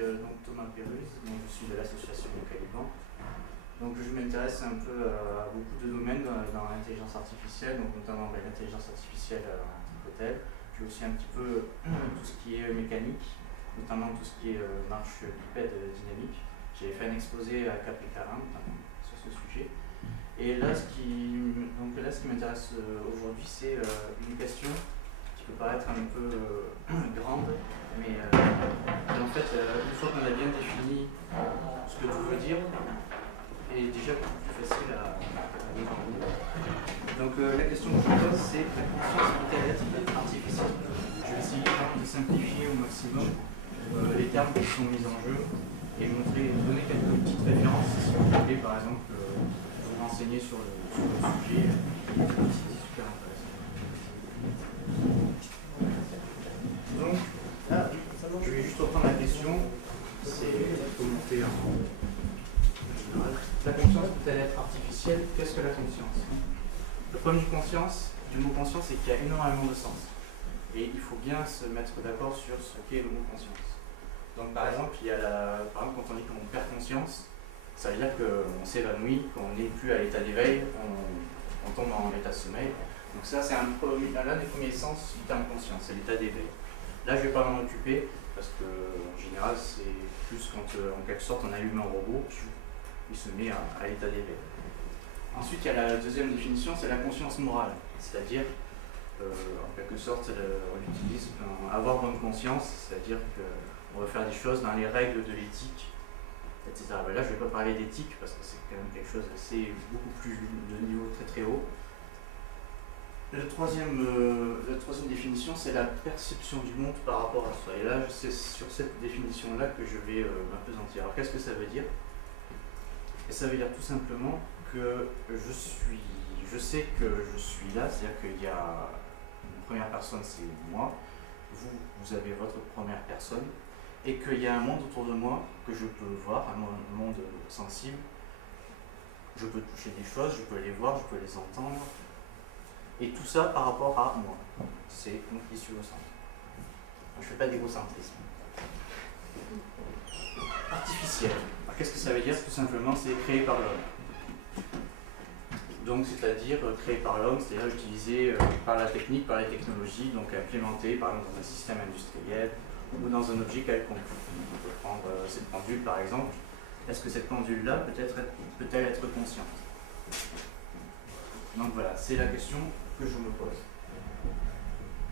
Donc Thomas Pérus, donc je suis de l'association de Caliban. Donc je m'intéresse un peu à beaucoup de domaines dans l'intelligence artificielle, donc notamment l'intelligence artificielle en tant que telle. Puis aussi un petit peu tout ce qui est mécanique, notamment tout ce qui est marche bipède dynamique. J'avais fait un exposé à Capri-40 sur ce sujet. Et là, ce qui m'intéresse aujourd'hui, c'est une question qui peut paraître un peu grande, mais en fait, une fois qu'on a bien défini ce que tout veut dire, est déjà beaucoup plus facile à comprendre. Donc la question que je me pose, c'est la conscience peut-elle être artificielle? Je vais essayer de simplifier au maximum les termes qui sont mis en jeu et donner quelques petites références, si vous voulez, par exemple, vous renseigner sur le sujet, c'est super intéressant. Donc, là, je vais juste reprendre la question, c'est commenter en général. La conscience peut-elle être artificielle? Qu'est-ce que la conscience? Le problème du mot conscience, c'est qu'il y a énormément de sens. Et il faut bien se mettre d'accord sur ce qu'est le mot conscience. Donc par exemple, quand on dit qu'on perd conscience, ça veut dire qu'on s'évanouit, qu'on n'est plus à l'état d'éveil, on tombe en état de sommeil. Donc ça, c'est l'un des premiers sens du terme conscience, c'est l'état d'éveil. Là, je ne vais pas m'en occuper, parce qu'en général, c'est plus quand, en quelque sorte, on allume un robot, il se met à l'état d'éveil. Ensuite, il y a la deuxième définition, c'est la conscience morale, c'est-à-dire, en quelque sorte, on utilise avoir bonne conscience, c'est-à-dire qu'on va faire des choses dans les règles de l'éthique, etc. Ben là, je ne vais pas parler d'éthique, parce que c'est quand même quelque chose beaucoup plus de niveau très très haut. La troisième définition, c'est la perception du monde par rapport à soi. Et là, c'est sur cette définition-là que je vais m'appesantir. Alors, qu'est-ce que ça veut dire? Et ça veut dire tout simplement que je sais que je suis là, c'est-à-dire qu'il y a une première personne, c'est moi, vous avez votre première personne, et qu'il y a un monde autour de moi que je peux voir, un monde sensible. Je peux toucher des choses, je peux les voir, je peux les entendre. Et tout ça par rapport à moi. C'est moi qui suis au centre. Je ne fais pas d'égocentrisme. Artificiel. Qu'est-ce que ça veut dire? Tout simplement, c'est créé par l'homme. Donc, c'est-à-dire créé par l'homme, c'est-à-dire utilisé par la technique, par les technologies, donc implémenté par exemple dans un système industriel ou dans un objet quelconque. On peut prendre cette pendule par exemple. Est-ce que cette pendule-là peut-elle être consciente? Donc voilà, c'est la question que je me pose.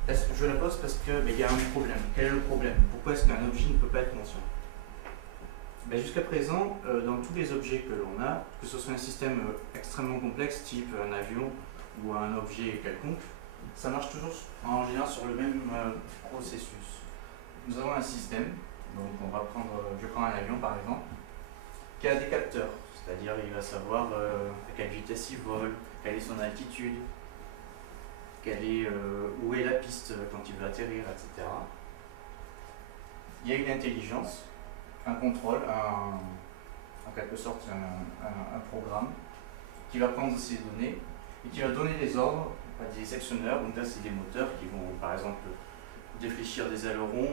Je la pose parce qu'il y a un problème. Quel est le problème? Pourquoi est-ce qu'un objet ne peut pas être conscient? Jusqu'à présent, dans tous les objets que l'on a, que ce soit un système extrêmement complexe, type un avion ou un objet quelconque, ça marche toujours en général sur le même processus. Nous avons un système, donc je prends un avion par exemple, qui a des capteurs, c'est-à-dire il va savoir à quelle vitesse il vole, quelle est son altitude, où est la piste quand il veut atterrir, etc. Il y a une intelligence, un contrôle, en quelque sorte un programme qui va prendre ces données et qui va donner des ordres à des sectionneurs. Donc là, c'est des moteurs qui vont, par exemple, défléchir des ailerons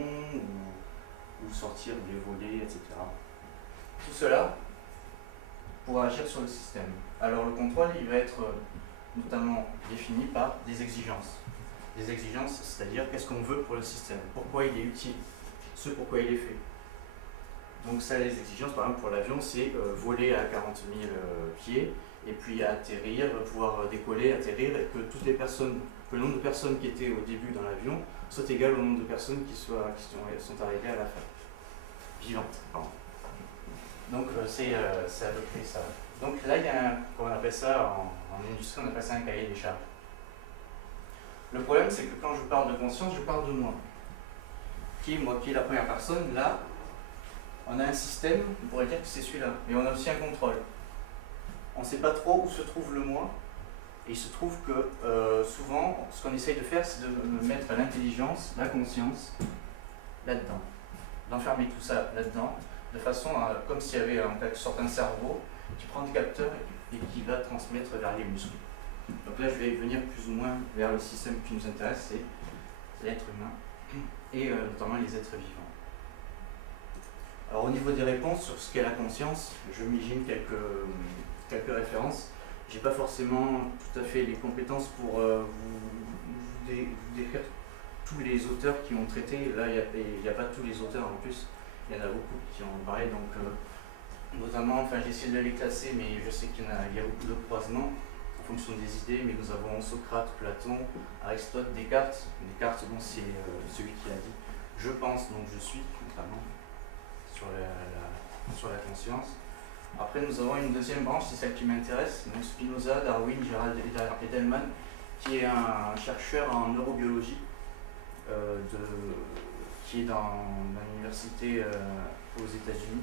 ou sortir des volets, etc. Tout cela pour agir sur le système. Alors le contrôle, il va être notamment défini par des exigences. Des exigences, c'est-à-dire qu'est-ce qu'on veut pour le système, pourquoi il est utile, ce pourquoi il est fait. Donc ça, les exigences, par exemple pour l'avion, c'est voler à 40 000 pieds, et puis atterrir, pouvoir décoller, atterrir, et que le nombre de personnes qui étaient au début dans l'avion soit égal au nombre de personnes qui sont arrivées à la fin. Vivantes, pardon. Donc c'est à peu près ça. Donc là, il y a on appelle ça, en industrie, on appelle ça un cahier des charges. Le problème, c'est que quand je parle de conscience, je parle de moi. Qui est la première personne, là, on a un système, on pourrait dire que c'est celui-là, mais on a aussi un contrôle. On ne sait pas trop où se trouve le moi, et il se trouve que souvent, ce qu'on essaye de faire, c'est de mettre l'intelligence, la conscience, là-dedans. D'enfermer tout ça là-dedans, de façon comme s'il y avait en quelque sorte un cerveau qui prend des capteurs et qui va transmettre vers les muscles. Donc là, je vais venir plus ou moins vers le système qui nous intéresse, c'est l'être humain, et notamment les êtres vivants. Alors au niveau des réponses sur ce qu'est la conscience, je m'imagine quelques références. J'ai pas forcément tout à fait les compétences pour vous décrire tous les auteurs qui ont traité. Là, il n'y a pas tous les auteurs en plus, il y en a beaucoup qui en ont parlé, donc notamment, enfin j'ai essayé de les classer, mais je sais qu'il y a beaucoup de croisements en fonction des idées, mais nous avons Socrate, Platon, Aristote, Descartes. Descartes, bon, c'est celui qui a dit « je pense, donc je suis », notamment, sur la conscience. Après, nous avons une deuxième branche, c'est celle qui m'intéresse, donc Spinoza, Darwin, Gerald Edelman, qui est un chercheur en neurobiologie, qui est dans l'université aux États-Unis,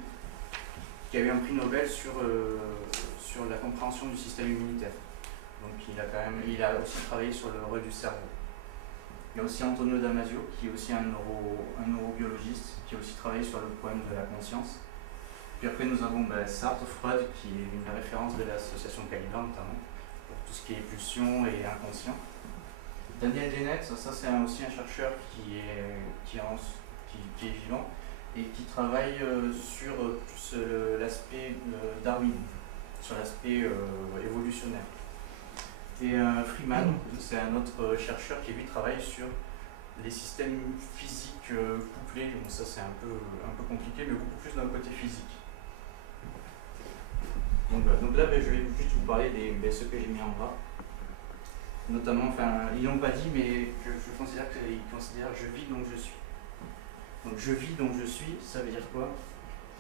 qui a eu un prix Nobel sur la compréhension du système immunitaire. Donc il a aussi travaillé sur le rôle du cerveau. Il y a aussi Antonio Damasio, qui est aussi un neurobiologiste, qui a aussi travaillé sur le problème de la conscience. Puis après nous avons Sartre, Freud, qui est une référence de l'association Caliban notamment, pour tout ce qui est pulsion et inconscient. Daniel Dennett, ça c'est aussi un chercheur qui est vivant et qui travaille sur plus l'aspect Darwin, sur l'aspect évolutionnaire. Et Freeman, c'est un autre chercheur qui lui travaille sur les systèmes physiques couplés. Bon, ça c'est un peu compliqué, mais beaucoup plus dans le côté physique. Donc là, je vais juste vous parler de ce que j'ai mis en bas. Notamment, enfin, ils l'ont pas dit, mais je considère qu'ils considèrent « je vis donc je suis ». Donc je vis donc je suis, ça veut dire quoi?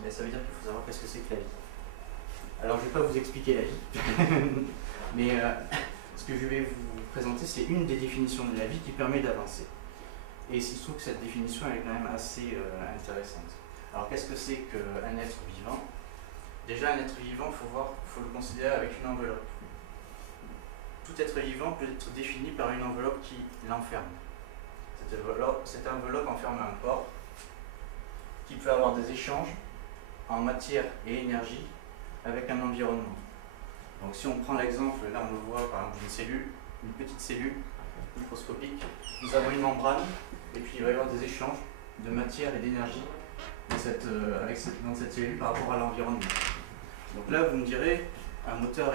Ça veut dire qu'il faut savoir qu'est-ce que c'est que la vie. Alors je ne vais pas vous expliquer la vie, mais ce que je vais vous présenter, c'est une des définitions de la vie qui permet d'avancer. Et il se trouve que cette définition elle est quand même assez intéressante. Alors qu'est-ce que c'est qu'un être vivant? Déjà, un être vivant, il faut le considérer avec une enveloppe. Tout être vivant peut être défini par une enveloppe qui l'enferme. Cette enveloppe enferme un corps qui peut avoir des échanges en matière et énergie avec un environnement. Donc si on prend l'exemple, là on le voit par exemple d'une cellule, une petite cellule microscopique, nous avons une membrane et puis il va y avoir des échanges de matière et d'énergie dans cette cellule par rapport à l'environnement. Donc là vous me direz, un moteur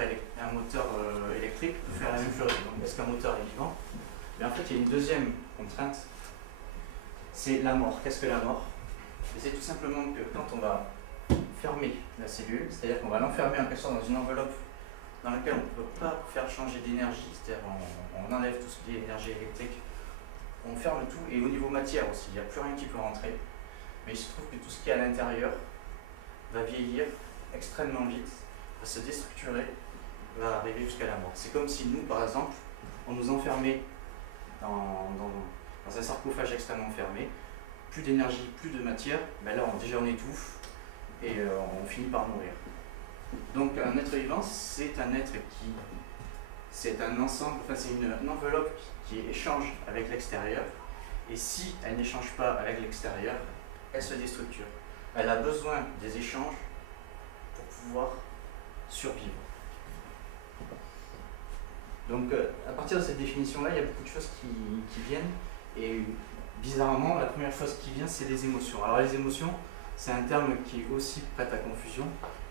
électrique peut faire la même chose. Donc est-ce qu'un moteur est vivant? Mais en fait il y a une deuxième contrainte, c'est la mort. Qu'est-ce que la mort? C'est tout simplement que quand on va fermer la cellule, c'est-à-dire qu'on va l'enfermer en quelque sorte dans une enveloppe dans laquelle on ne peut pas faire changer d'énergie, c'est-à-dire on enlève tout ce qui est énergie électrique, on ferme tout, et au niveau matière aussi, il n'y a plus rien qui peut rentrer. Mais il se trouve que tout ce qui est à l'intérieur va vieillir extrêmement vite, va se déstructurer, va arriver jusqu'à la mort. C'est comme si nous, par exemple, on nous enfermait dans un sarcophage extrêmement fermé, plus d'énergie, plus de matière, ben là déjà on étouffe et on finit par mourir. Donc un être vivant, c'est un être qui, c'est un ensemble, enfin c'est une enveloppe qui échange avec l'extérieur, et si elle n'échange pas avec l'extérieur, elle se déstructure. Elle a besoin des échanges pour pouvoir survivre. Donc à partir de cette définition-là, il y a beaucoup de choses qui viennent, et bizarrement, la première chose qui vient, c'est les émotions. Alors les émotions, c'est un terme qui est aussi prêt à confusion.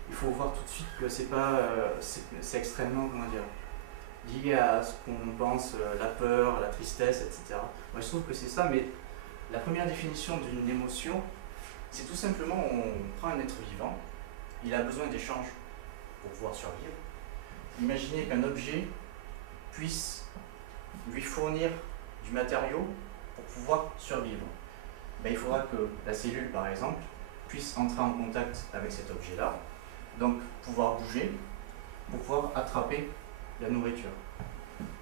Il faut voir tout de suite que c'est extrêmement, comment dire, lié à ce qu'on pense, la peur, la tristesse, etc. Moi je trouve que c'est ça, mais la première définition d'une émotion, c'est tout simplement, on prend un être vivant, il a besoin d'échanges pour pouvoir survivre. Imaginez qu'un objet puisse lui fournir du matériau pour pouvoir survivre. Ben, il faudra que la cellule, par exemple, puisse entrer en contact avec cet objet-là, donc pouvoir bouger, pour pouvoir attraper la nourriture.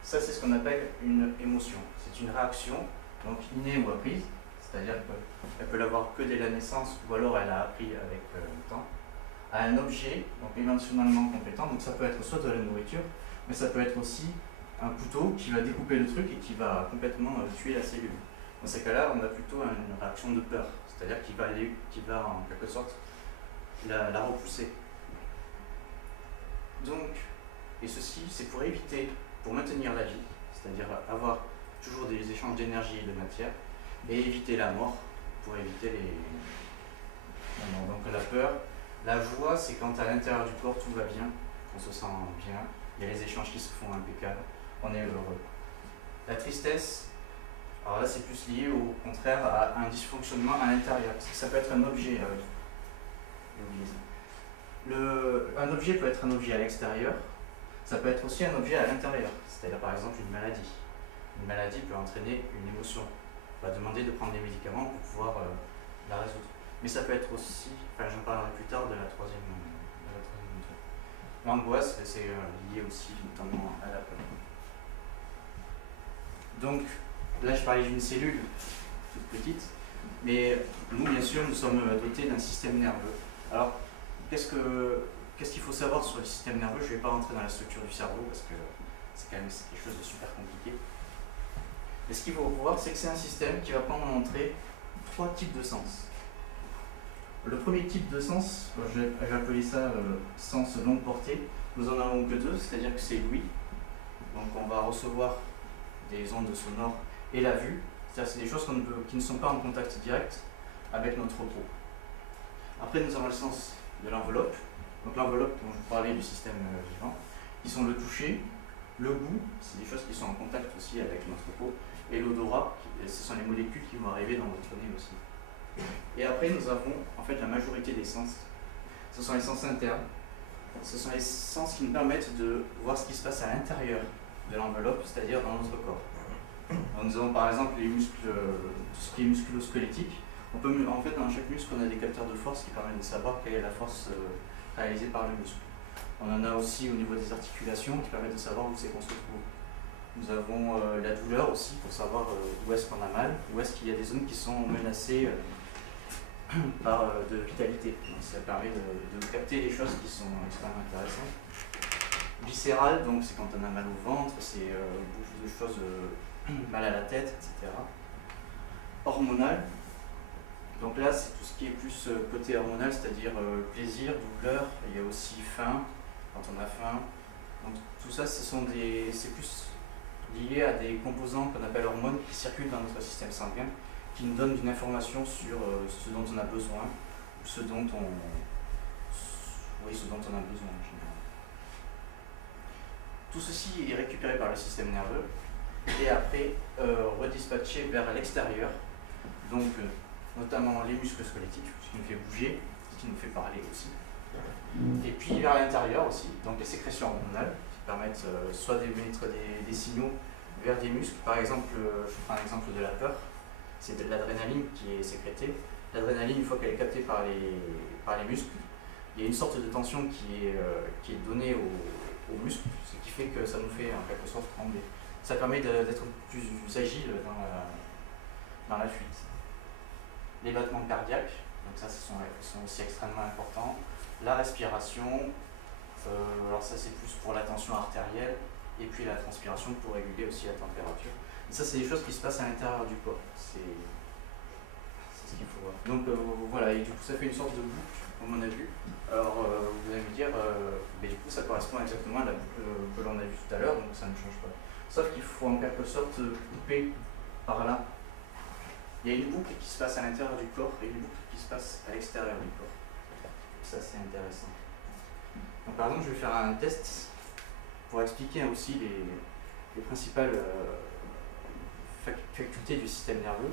Ça, c'est ce qu'on appelle une émotion. C'est une réaction, donc innée ou apprise, c'est-à-dire qu'elle peut l'avoir que dès la naissance, ou alors elle a appris avec le temps, à un objet, donc émotionnellement compétent. Donc ça peut être soit de la nourriture, mais ça peut être aussi un couteau qui va découper le truc et qui va complètement tuer la cellule. Dans ces cas-là, on a plutôt une réaction de peur, c'est-à-dire qui va en quelque sorte la repousser. Donc, et ceci, c'est pour éviter, pour maintenir la vie, c'est-à-dire avoir toujours des échanges d'énergie et de matière, et éviter la mort, pour éviter Donc la peur, la joie, c'est quand à l'intérieur du corps tout va bien, on se sent bien, il y a les échanges qui se font impeccables, on est heureux. La tristesse, alors là c'est plus lié au contraire à un dysfonctionnement à l'intérieur, parce que ça peut être un objet. Un objet peut être un objet à l'extérieur, ça peut être aussi un objet à l'intérieur, c'est-à-dire par exemple une maladie. Une maladie peut entraîner une émotion, on va demander de prendre des médicaments pour pouvoir la résoudre. Mais ça peut être aussi, enfin j'en parlerai plus tard de la troisième méthode. L'angoisse, c'est lié aussi notamment à la peur. Donc là je parlais d'une cellule toute petite, mais nous bien sûr nous sommes dotés d'un système nerveux. Alors qu'est-ce qu'il faut savoir sur le système nerveux? Je ne vais pas rentrer dans la structure du cerveau parce que c'est quand même quelque chose de super compliqué. Mais ce qu'il faut voir, c'est que c'est un système qui va prendre en entrée 3 types de sens. Le premier type de sens, je vais appeler ça sens longue portée. Nous en avons que 2, c'est-à-dire que c'est l'ouïe. Donc on va recevoir des ondes sonores et la vue. C'est-à-dire que c'est des choses qui ne sont pas en contact direct avec notre peau. Après nous avons le sens de l'enveloppe. Donc l'enveloppe dont je vous parlais du système vivant, qui sont le toucher, le goût, c'est des choses qui sont en contact aussi avec notre peau, et l'odorat, ce sont les molécules qui vont arriver dans notre nez aussi. Et après nous avons en fait la majorité des sens. Ce sont les sens internes, ce sont les sens qui nous permettent de voir ce qui se passe à l'intérieur de l'enveloppe, c'est-à-dire dans notre corps. Donc, nous avons par exemple les muscles, tout ce qui est musculo-squelettique. En fait, dans chaque muscle, on a des capteurs de force qui permettent de savoir quelle est la force réalisée par le muscle. On en a aussi au niveau des articulations qui permettent de savoir où c'est qu'on se trouve. Nous avons la douleur aussi pour savoir où est-ce qu'on a mal, où est-ce qu'il y a des zones qui sont menacées par de vitalité. Donc, ça permet de capter les choses qui sont extrêmement intéressantes. Viscéral, donc c'est quand on a mal au ventre, c'est beaucoup de choses, mal à la tête, etc. Hormonal, donc là c'est tout ce qui est plus côté hormonal, c'est-à-dire plaisir, douleur, il y a aussi faim, quand on a faim. Donc tout ça c'est plus lié à des composants qu'on appelle hormones qui circulent dans notre système sanguin, qui nous donnent une information sur ce dont on a besoin, ou ce dont on a besoin en général. Tout ceci est récupéré par le système nerveux et après redispatché vers l'extérieur, donc notamment les muscles squelettiques, ce qui nous fait bouger, ce qui nous fait parler aussi, et puis vers l'intérieur aussi, donc les sécrétions hormonales qui permettent soit d'émettre des signaux vers des muscles. Par exemple, je prends l'exemple de la peur, c'est de l'adrénaline qui est sécrétée. L'adrénaline, une fois qu'elle est captée par les muscles, il y a une sorte de tension qui est donnée aux muscles, ce qui fait que ça nous fait en quelque sorte trembler. Ça permet d'être plus agile dans la fuite. Les battements cardiaques, donc ça sont aussi extrêmement importants. La respiration, alors ça c'est plus pour la tension artérielle, et puis la transpiration pour réguler aussi la température. Et ça c'est des choses qui se passent à l'intérieur du corps, c'est ce qu'il faut voir. Donc voilà, et du coup ça fait une sorte de boucle, comme on a vu. Alors vous allez me dire, mais du coup ça correspond exactement à la boucle que l'on a vue tout à l'heure, donc ça ne change pas. Sauf qu'il faut en quelque sorte couper par là. Il y a une boucle qui se passe à l'intérieur du corps et une boucle qui se passe à l'extérieur du corps. Ça c'est intéressant. Donc par exemple je vais faire un test pour expliquer aussi les principales facultés du système nerveux.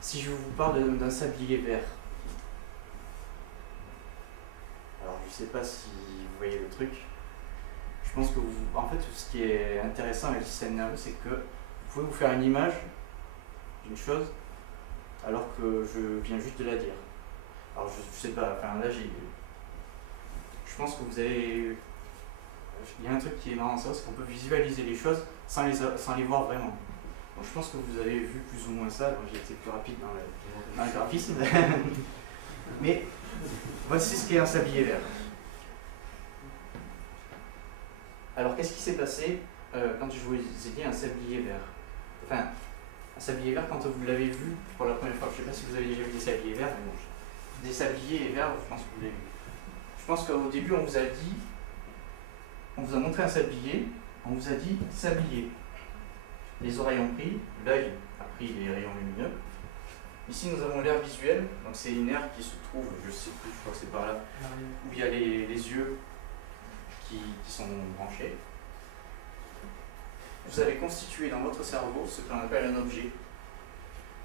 Si je vous parle d'un sablier vert, alors je ne sais pas si vous voyez le truc, je pense que en fait ce qui est intéressant avec le système nerveux, c'est que vous pouvez vous faire une image d'une chose alors que je viens juste de la dire. Alors je ne sais pas, enfin là je pense que vous avez... Il y a un truc qui est marrant, c'est qu'on peut visualiser les choses sans les voir vraiment. Donc je pense que vous avez vu plus ou moins ça, donc j'ai été plus rapide dans le graphisme. Mais voici ce qu'est un sablier vert. Alors qu'est-ce qui s'est passé quand je vous ai dit un sablier vert? Enfin, un sablier vert quand vous l'avez vu pour la première fois. Je ne sais pas si vous avez déjà vu des sabliers verts, mais bon, des sabliers verts, je pense que vous l'avez vu. Je pense qu'au début on vous a montré un sablier, on vous a dit sablier. Les oreilles ont pris, l'œil a pris les rayons lumineux, Ici, nous avons l'aire visuelle, donc c'est une aire qui se trouve, je sais plus, je crois que c'est par là, où il y a les yeux qui sont branchés. Vous avez constitué dans votre cerveau ce qu'on appelle un objet,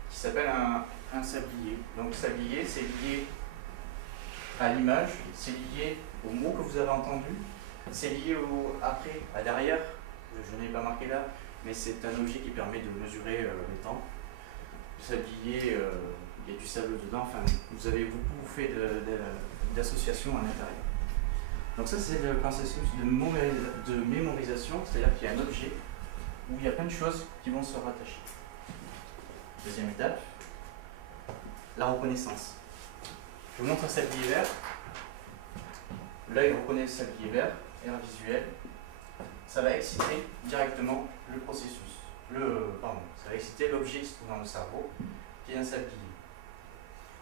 qui s'appelle un sablier. Donc le sablier, c'est lié à l'image, c'est lié au mot que vous avez entendu, c'est lié après, à derrière, je n'ai pas marqué là, mais c'est un objet qui permet de mesurer le temps. Le sablier, il y a du sable dedans, enfin, vous avez beaucoup fait d'associations à l'intérieur. Donc ça, c'est le processus de mémorisation, c'est-à-dire qu'il y a un objet où il y a plein de choses qui vont se rattacher. Deuxième étape, la reconnaissance. Je vous montre un sablier vert. L'œil reconnaît le sablier vert, aire visuelle. Ça va exciter directement le processus. Ça va exciter l'objet qui se trouve dans le cerveau, qui est un sablier.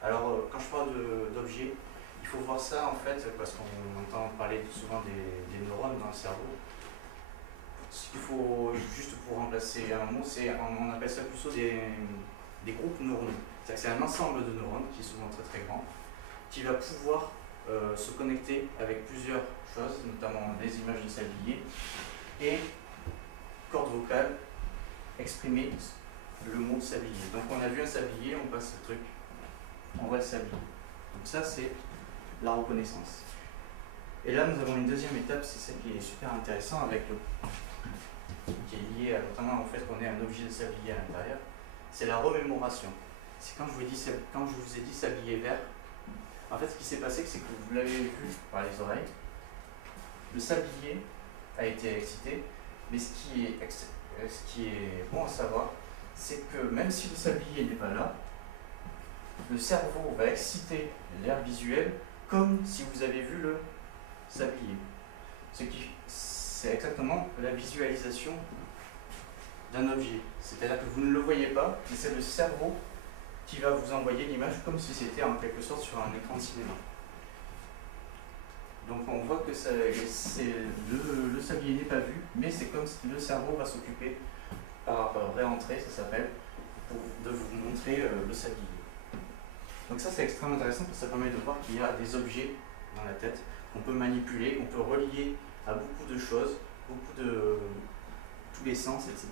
Alors, quand je parle d'objet, il faut voir ça en fait, parce qu'on entend parler souvent des neurones dans le cerveau. Ce qu'il faut, juste pour remplacer un mot, on appelle ça plutôt des groupes neuronaux. C'est-à-dire que c'est un ensemble de neurones qui est souvent très très grand, qui va pouvoir se connecter avec plusieurs choses, notamment des images de sablier et cordes vocales, exprimer le mot sablier. Donc on a vu un sablier, on passe le truc, on voit le sablier. Donc ça c'est la reconnaissance. Et là nous avons une deuxième étape, c'est celle qui est super intéressante avec qui est liée notamment au fait qu'on ait un objet de sablier à l'intérieur, c'est la remémoration. C'est quand je vous ai dit sablier vert, en fait ce qui s'est passé c'est que vous l'avez vu par les oreilles, le sablier a été excité, mais ce qui est bon à savoir, c'est que même si le sablier n'est pas là, le cerveau va exciter l'aire visuelle comme si vous avez vu le sablier. C'est exactement la visualisation d'un objet. C'est-à-dire que vous ne le voyez pas, mais c'est le cerveau qui va vous envoyer l'image comme si c'était en quelque sorte sur un écran de cinéma. Donc on voit que le sablier n'est pas vu, mais c'est comme si le cerveau va s'occuper par réentrée, ça s'appelle, de vous montrer le sablier. Donc ça c'est extrêmement intéressant parce que ça permet de voir qu'il y a des objets dans la tête qu'on peut manipuler, qu'on peut relier à beaucoup de choses, tous les sens, etc.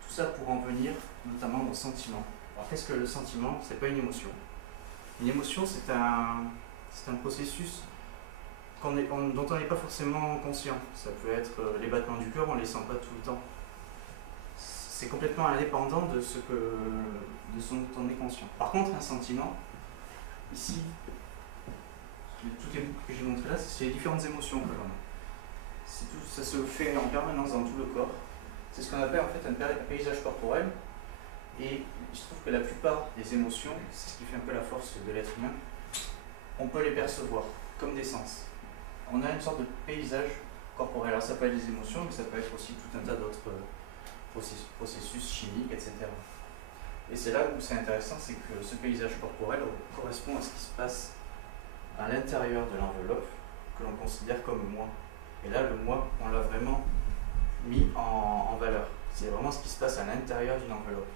Tout ça pour en venir notamment au sentiment. Alors qu'est-ce que le sentiment? C'est pas une émotion. Une émotion c'est un processus dont on n'est pas forcément conscient. Ça peut être les battements du cœur, on ne les sent pas tout le temps. C'est complètement indépendant de ce dont on est conscient. Par contre, un sentiment, ici, toutes les boucles que j'ai montrées là, c'est les différentes émotions que l'on a. Ça se fait en permanence dans tout le corps. C'est ce qu'on appelle en fait un paysage corporel. Et il se trouve que la plupart des émotions, c'est ce qui fait un peu la force de l'être humain, on peut les percevoir comme des sens. On a une sorte de paysage corporel. Alors ça peut être des émotions, mais ça peut être aussi tout un tas d'autres processus chimiques, etc. Et c'est là où c'est intéressant, c'est que ce paysage corporel correspond à ce qui se passe à l'intérieur de l'enveloppe, que l'on considère comme moi. Et là, le moi, on l'a vraiment mis en valeur. C'est vraiment ce qui se passe à l'intérieur d'une enveloppe.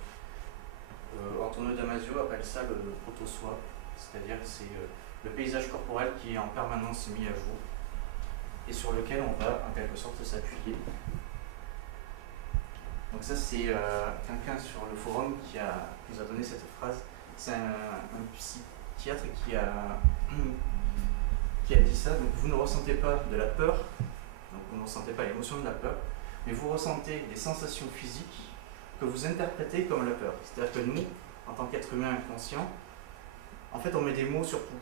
Antonio Damasio appelle ça le proto-soi, c'est-à-dire que c'est le paysage corporel qui est en permanence mis à jour et sur lequel on va en quelque sorte s'appuyer. Donc ça c'est quelqu'un sur le forum qui nous a donné cette phrase. C'est un psychiatre qui a dit ça. Donc vous ne ressentez pas de la peur, donc vous ne ressentez pas l'émotion de la peur, mais vous ressentez des sensations physiques que vous interprétez comme la peur. C'est-à-dire que nous, en tant qu'être humain inconscient, en fait on met des mots sur tout.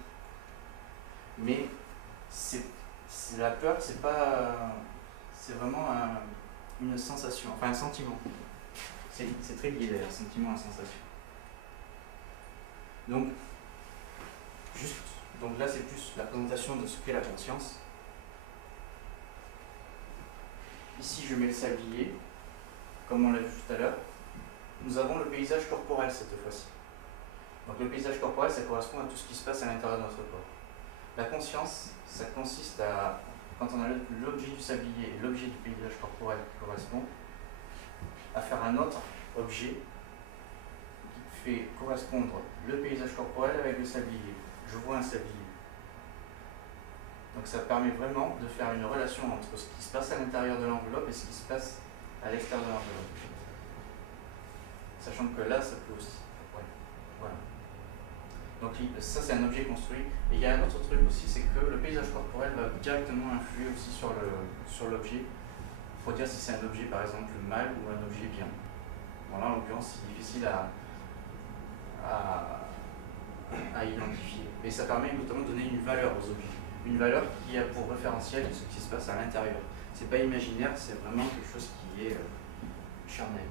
Mais la peur, c'est vraiment une sensation, enfin un sentiment. C'est très lié d'ailleurs, sentiment à sensation. Donc là c'est plus la présentation de ce qu'est la conscience. Ici je mets le sablier, comme on l'a vu tout à l'heure. Nous avons le paysage corporel cette fois-ci. Donc le paysage corporel, ça correspond à tout ce qui se passe à l'intérieur de notre corps. La conscience, ça consiste à, quand on a l'objet du sablier et l'objet du paysage corporel qui correspond, à faire un autre objet fais correspondre le paysage corporel avec le sablier. Je vois un sablier. Donc ça permet vraiment de faire une relation entre ce qui se passe à l'intérieur de l'enveloppe et ce qui se passe à l'extérieur de l'enveloppe. Sachant que là, ça peut aussi. Ouais. Voilà. Donc ça, c'est un objet construit. Et il y a un autre truc aussi, c'est que le paysage corporel va directement influer aussi sur l'objet. Il faut dire si c'est un objet, par exemple, mâle ou un objet bien. Bon, là, en l'occurrence, c'est difficile à identifier. Et ça permet notamment de donner une valeur aux objets. Une valeur qui a pour référentiel ce qui se passe à l'intérieur. C'est pas imaginaire, c'est vraiment quelque chose qui est charnel.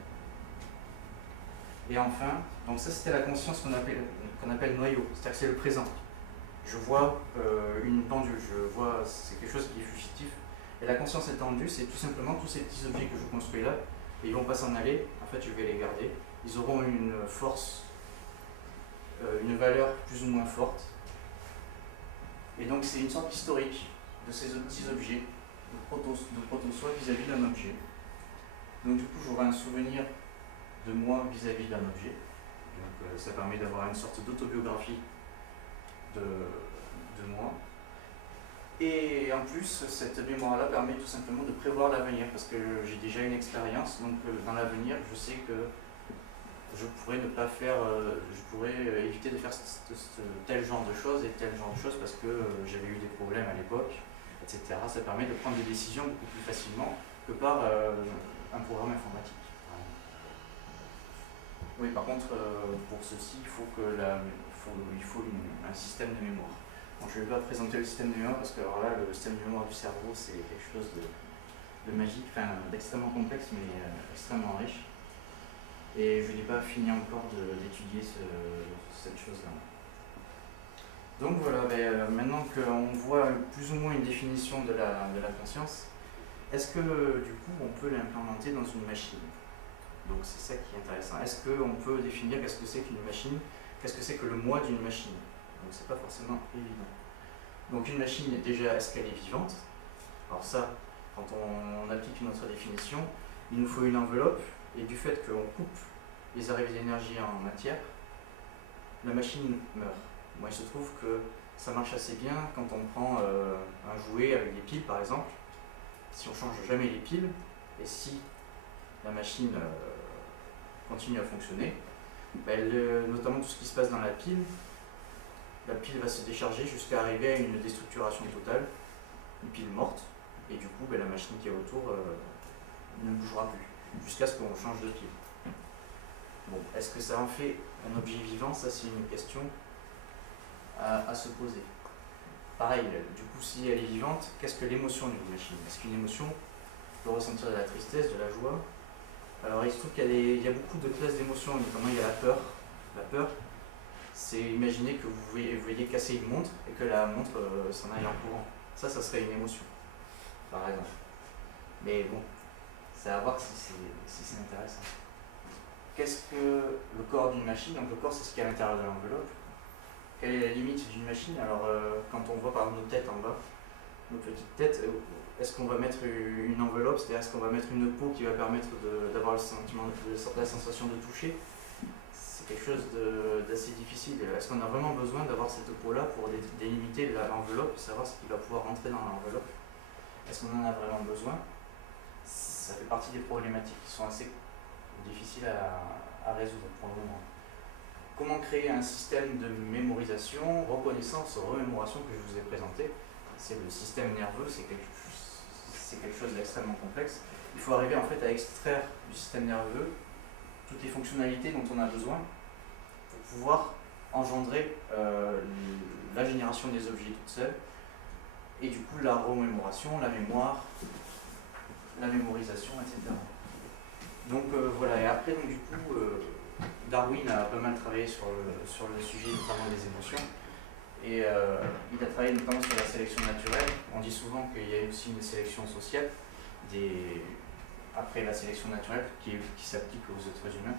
Et enfin, donc ça c'était la conscience qu'on appelle noyau, c'est-à-dire que c'est le présent. Je vois une pendule, c'est quelque chose qui est fugitif. Et la conscience étendue, c'est tout simplement tous ces petits objets que je construis là, et ils vont pas s'en aller, en fait je vais les garder. Ils auront une force, une valeur plus ou moins forte. Et donc c'est une sorte historique de ces petits objets, de proto-soi vis-à-vis d'un objet. Donc du coup j'aurai un souvenir de moi vis-à-vis d'un objet. Donc ça permet d'avoir une sorte d'autobiographie de moi. Et en plus, cette mémoire-là permet tout simplement de prévoir l'avenir, parce que j'ai déjà une expérience, donc dans l'avenir, je sais que je pourrais ne pas faire, je pourrais éviter de faire tel genre de choses et tel genre de choses parce que j'avais eu des problèmes à l'époque, etc. Ça permet de prendre des décisions beaucoup plus facilement que par un programme informatique. Oui, par contre, pour ceci, il faut un système de mémoire. Donc, je ne vais pas présenter le système de mémoire parce que alors là, le système de mémoire du cerveau, c'est quelque chose de magique, enfin d'extrêmement complexe, mais extrêmement riche. Et je n'ai pas fini encore d'étudier cette chose-là. Donc voilà, maintenant qu'on voit plus ou moins une définition de la conscience, est-ce que du coup on peut l'implémenter dans une machine? Donc c'est ça qui est intéressant. Est-ce qu'on peut définir qu'est-ce que c'est qu'une machine? Qu'est-ce que c'est que le moi d'une machine? Donc c'est pas forcément évident. Donc une machine, déjà, est-ce qu'elle est vivante? Alors ça, quand on applique une autre définition, il nous faut une enveloppe, et du fait qu'on coupe les arrivées d'énergie en matière, la machine meurt. Moi il se trouve que ça marche assez bien quand on prend un jouet avec des piles par exemple. Si on change jamais les piles, et si la machine continue à fonctionner, notamment tout ce qui se passe dans la pile va se décharger jusqu'à arriver à une déstructuration totale, une pile morte, et du coup la machine qui est autour ne bougera plus, jusqu'à ce qu'on change de pile. Bon, est-ce que ça en fait un objet vivant? Ça c'est une question à se poser. Pareil, du coup si elle est vivante, qu'est-ce que l'émotion d'une machine? Est-ce qu'une émotion peut ressentir de la tristesse, de la joie? Alors il se trouve qu'il y a beaucoup de classes d'émotions, notamment il y a la peur. La peur, c'est imaginer que vous voyez casser une montre et que la montre s'en aille en courant. Ça serait une émotion, par exemple. Mais bon, c'est à voir si c'est intéressant. Qu'est-ce que le corps d'une machine? Donc le corps, c'est ce qu'il y a à l'intérieur de l'enveloppe. Quelle est la limite d'une machine? Alors quand on voit par exemple nos têtes en bas, nos petites têtes, est-ce qu'on va mettre une enveloppe, c'est-à-dire est-ce qu'on va mettre une peau qui va permettre d'avoir la sensation de toucher? C'est quelque chose d'assez difficile. Est-ce qu'on a vraiment besoin d'avoir cette peau-là pour délimiter l'enveloppe, savoir ce qui va pouvoir rentrer dans l'enveloppe? Est-ce qu'on en a vraiment besoin? Ça fait partie des problématiques qui sont assez difficiles à résoudre pour le moment. Comment créer un système de mémorisation, reconnaissance, remémoration que je vous ai présenté? C'est le système nerveux, c'est quelque chose d'extrêmement complexe. Il faut arriver en fait à extraire du système nerveux toutes les fonctionnalités dont on a besoin pour pouvoir engendrer la génération des objets toute seule, et du coup la remémoration, la mémoire, la mémorisation, etc. Donc voilà, et après donc, du coup Darwin a pas mal travaillé sur le sujet notamment des émotions, et il a travaillé notamment sur la sélection naturelle. On dit souvent qu'il y a aussi une sélection sociale après la sélection naturelle qui s'applique aux êtres humains.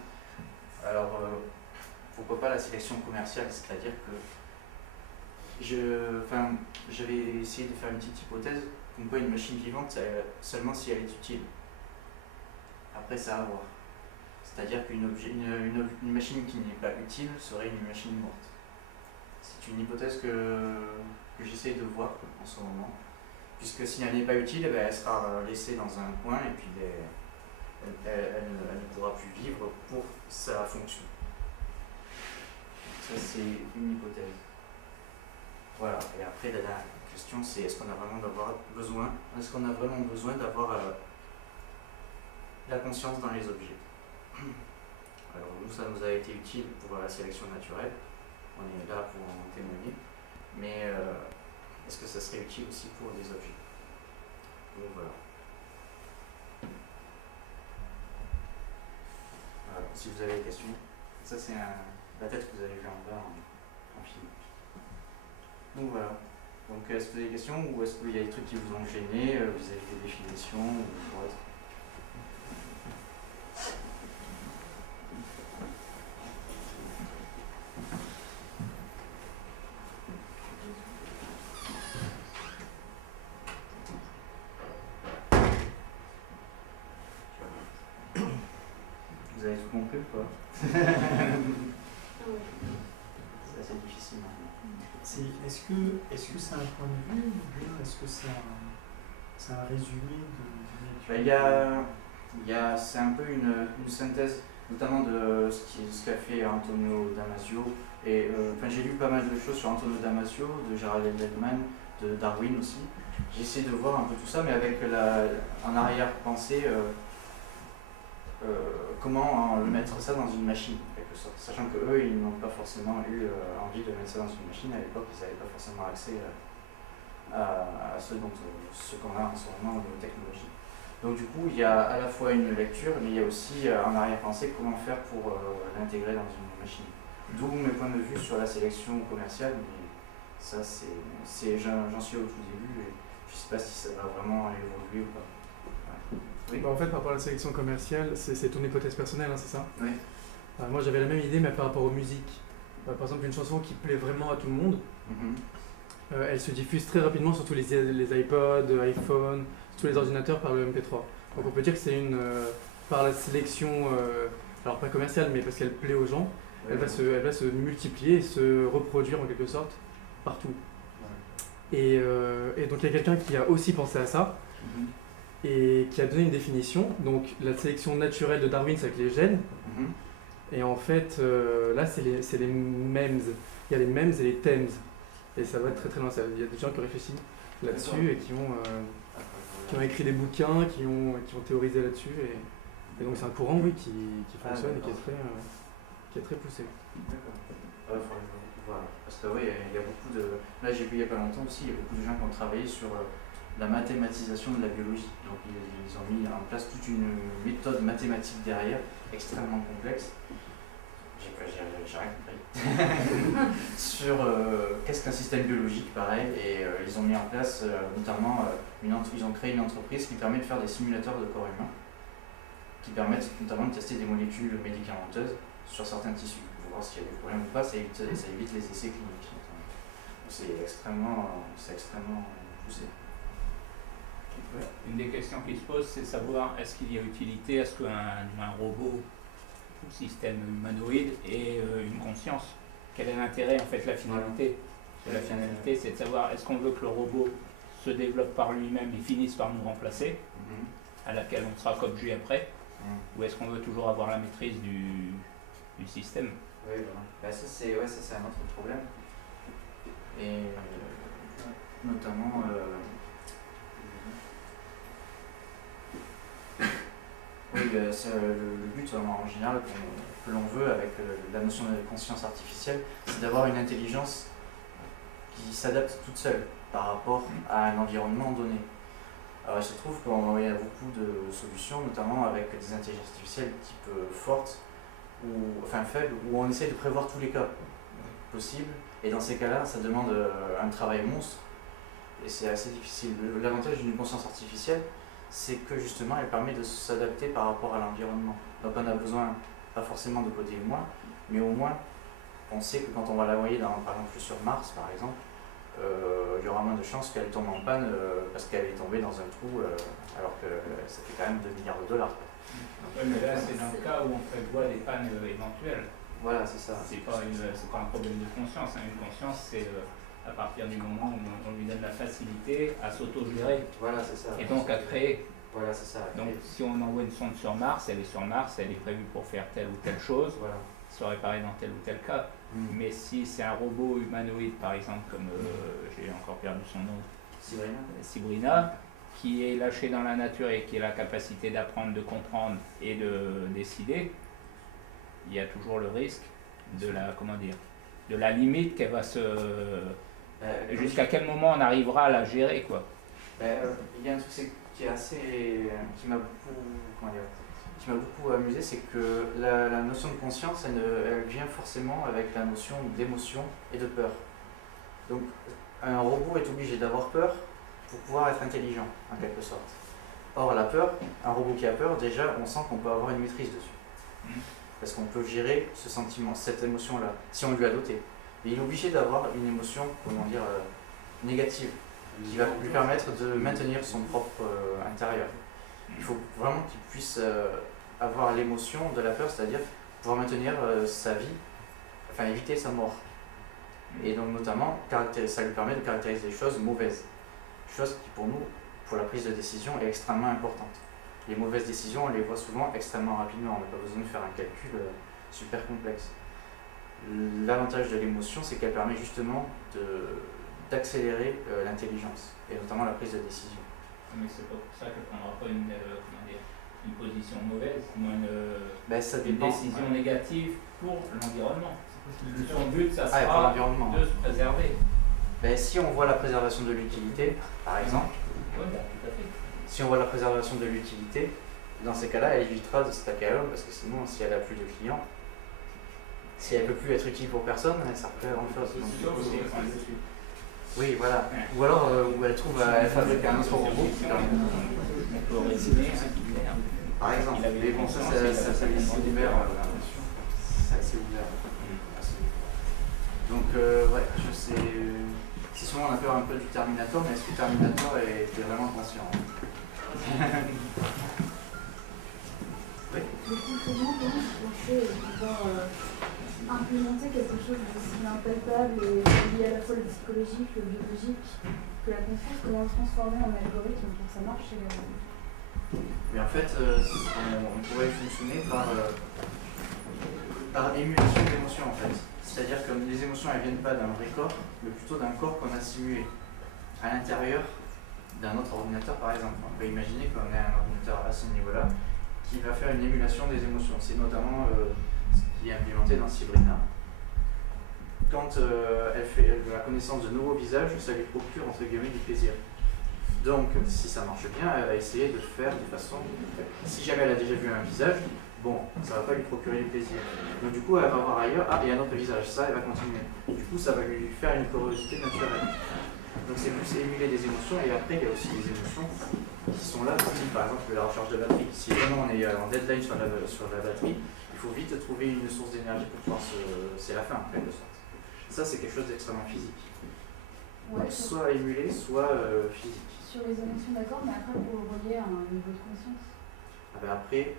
Alors pourquoi pas la sélection commerciale, c'est-à-dire que j'avais essayé de faire une petite hypothèse comme quoi une machine vivante seulement si elle est utile. Après ça à voir. C'est-à-dire qu'une une machine qui n'est pas utile serait une machine morte. C'est une hypothèse que j'essaie de voir en ce moment. Puisque si elle n'est pas utile, elle sera laissée dans un coin et puis elle ne pourra plus vivre pour sa fonction. Ça, c'est une hypothèse. Voilà. Et après, la dernière question, c'est est-ce qu'on a vraiment besoin d'avoir la conscience dans les objets? Alors, nous, ça nous a été utile pour la sélection naturelle. On est là pour en témoigner. Mais est-ce que ça serait utile aussi pour des objets? Donc voilà. Alors, si vous avez des questions, ça c'est la tête que vous avez vue en bas en film. Donc voilà. Donc est-ce que vous avez des questions ou est-ce qu'il y a des trucs qui vous ont gêné vis-à-vis des définitions ou autre? Vous avez tout compris ou pas? C'est assez difficile maintenant. Est-ce que c'est un point de vue ou bien est-ce que c'est un résumé de c'est un peu une synthèse, notamment de ce qu'a fait Antonio Damasio. Et j'ai lu pas mal de choses sur Antonio Damasio, de Gerald Edelman, de Darwin aussi. J'essaie de voir un peu tout ça, mais avec en arrière-pensée. Comment mettre ça dans une machine, en quelque sorte. Sachant qu'eux, ils n'ont pas forcément eu envie de mettre ça dans une machine. À l'époque, ils n'avaient pas forcément accès à ce qu'on a en ce moment de technologie. Donc du coup, il y a à la fois une lecture, mais il y a aussi en arrière-pensée comment faire pour l'intégrer dans une machine. D'où mes points de vue sur la sélection commerciale, mais ça, j'en suis au tout début et je ne sais pas si ça va vraiment évoluer ou pas. Oui. En fait, par rapport à la sélection commerciale, c'est ton hypothèse personnelle, hein, c'est ça? Oui. Moi, j'avais la même idée, mais par rapport aux musiques. Par exemple, une chanson qui plaît vraiment à tout le monde, elle se diffuse très rapidement sur tous les iPods, iPhone, sur tous les ordinateurs par le MP3. Donc on peut dire que c'est par la sélection, alors pas commerciale, mais parce qu'elle plaît aux gens, elle va se multiplier et se reproduire en quelque sorte partout. Et donc il y a quelqu'un qui a aussi pensé à ça. Et qui a donné une définition. Donc la sélection naturelle de Darwin, c'est avec les gènes. Et en fait, là, c'est les memes. Il y a les memes et les thems. Et ça va être très très loin. Il y a des gens qui ont réfléchi là-dessus et qui ont écrit des bouquins, qui ont théorisé là-dessus. Et donc c'est un courant, oui, qui fonctionne et qui est très poussé. D'accord. Voilà. Parce que oui, il y a beaucoup de... Là, j'ai vu il n'y a pas longtemps aussi, il y a beaucoup de gens qui ont travaillé sur la mathématisation de la biologie. Donc ils ont mis en place toute une méthode mathématique derrière, extrêmement complexe. J'ai rien compris. Sur qu'est-ce qu'un système biologique, pareil. Et ils ont mis en place notamment, ils ont créé une entreprise qui permet de faire des simulateurs de corps humain, qui permettent notamment de tester des molécules médicamenteuses sur certains tissus, pour voir s'il y a des problèmes ou pas. Ça évite les essais cliniques. C'est extrêmement poussé. Ouais. Une des questions qui se pose, c'est savoir est-ce qu'il y a utilité à ce qu'un robot ou système humanoïde ait une conscience. Quel est l'intérêt, en fait, la finalité? La finalité, c'est de savoir est-ce qu'on veut que le robot se développe par lui-même et finisse par nous remplacer, à laquelle on sera qu'objet après, ou est-ce qu'on veut toujours avoir la maîtrise du système? Oui, voilà. Ça c'est un autre problème. Et notamment oui, le but en général que l'on veut avec la notion de conscience artificielle, c'est d'avoir une intelligence qui s'adapte toute seule par rapport à un environnement donné. Alors il se trouve qu'il y a beaucoup de solutions, notamment avec des intelligences artificielles type fortes, faibles, où on essaie de prévoir tous les cas possibles, et dans ces cas-là, ça demande un travail monstre, et c'est assez difficile. L'avantage d'une conscience artificielle, c'est que justement elle permet de s'adapter par rapport à l'environnement. Donc on a besoin, pas forcément de coder moins, mais au moins on sait que quand on va l'envoyer par exemple sur Mars par exemple, il y aura moins de chances qu'elle tombe en panne parce qu'elle est tombée dans un trou alors que ça fait quand même 2 milliards de dollars. Oui, mais là, c'est dans le cas où on prévoit des pannes éventuelles. Voilà, c'est ça. C'est pas un problème de conscience. Hein. Une conscience, c'est à partir du moment où on lui donne la facilité à s'auto-gérer. Voilà, c'est ça. Et donc à créer. Voilà, c'est ça. Donc si on envoie une sonde sur Mars, elle est sur Mars, elle est prévue pour faire telle ou telle chose, voilà. Se réparer dans tel ou tel cas. Mais si c'est un robot humanoïde, par exemple, comme j'ai encore perdu son nom, Sabrina, qui est lâché dans la nature et qui a la capacité d'apprendre, de comprendre et de décider, il y a toujours le risque de de la limite qu'elle va se... jusqu'à quel moment on arrivera à la gérer, quoi. Il y a un truc qui est assez... qui m'a beaucoup amusé, c'est que la notion de conscience, elle vient forcément avec la notion d'émotion et de peur. Donc un robot est obligé d'avoir peur pour pouvoir être intelligent, en quelque sorte. Or la peur, un robot qui a peur, déjà on sent qu'on peut avoir une maîtrise dessus. Parce qu'on peut gérer ce sentiment, cette émotion-là, si on lui a doté. Et il est obligé d'avoir une émotion, négative, qui va lui permettre de maintenir son propre intérieur. Il faut vraiment qu'il puisse avoir l'émotion de la peur, c'est-à-dire pouvoir maintenir sa vie, enfin éviter sa mort. Et donc notamment, ça lui permet de caractériser des choses mauvaises. Chose qui pour nous, pour la prise de décision, est extrêmement importante. Les mauvaises décisions, on les voit souvent extrêmement rapidement, on n'a pas besoin de faire un calcul super complexe. L'avantage de l'émotion, c'est qu'elle permet justement d'accélérer l'intelligence, et notamment la prise de décision. Mais c'est pas pour ça qu'elle ne prendra pas une position mauvaise, une décision négative pour l'environnement. Son but, ça sera de se préserver. Si on voit la préservation de l'utilité, par exemple, tout à fait. Si on voit la préservation de l'utilité, dans ces cas-là, elle évitera de s'attaquer à l'homme, parce que sinon, si elle n'a plus de clients, si elle ne peut plus être utile pour personne, elle ne sert plus à grand-chose. Oui, voilà. Ou alors, où elle fabrique un autre robot. On peut résumer par exemple. Mais bon, ça c'est assez ouvert. C'est assez ouvert. Donc, ouais, je sais. C'est souvent on a peur un peu du Terminator, mais est-ce que Terminator était vraiment conscient? Oui. Du coup, comment vous pensez pouvoir implémenter quelque chose d'aussi impalpable et lié à la fois le psychologique, le biologique, que la conscience, comment le transformer en algorithme pour que ça marche chez les robots? Mais en fait, on pourrait fonctionner par émulation d'émotions en fait. C'est-à-dire que les émotions elles viennent pas d'un vrai corps, mais plutôt d'un corps qu'on a simulé à l'intérieur d'un autre ordinateur par exemple. On peut imaginer qu'on ait un ordinateur à ce niveau-là qui va faire une émulation des émotions. C'est notamment ce qui est implémenté dans Sabrina. Quand elle fait la connaissance de nouveaux visages, ça lui procure entre guillemets du plaisir. Donc, si ça marche bien, elle va essayer de faire de façon... Si jamais elle a déjà vu un visage, bon, ça ne va pas lui procurer du plaisir. Donc du coup, elle va voir ailleurs, ah, il y a un autre visage, ça, elle va continuer. Du coup, ça va lui faire une curiosité naturelle. Donc c'est plus émuler des émotions, et après, il y a aussi des émotions qui sont là, comme par exemple la recharge de batterie. Si vraiment on est en deadline sur la batterie, il faut vite trouver une source d'énergie pour pouvoir c'est la fin, en quelque sorte. Ça, c'est quelque chose d'extrêmement physique. Ouais, donc, soit émulé, soit physique. Sur les émotions, d'accord, mais après, pour le relier à un niveau de conscience. Après,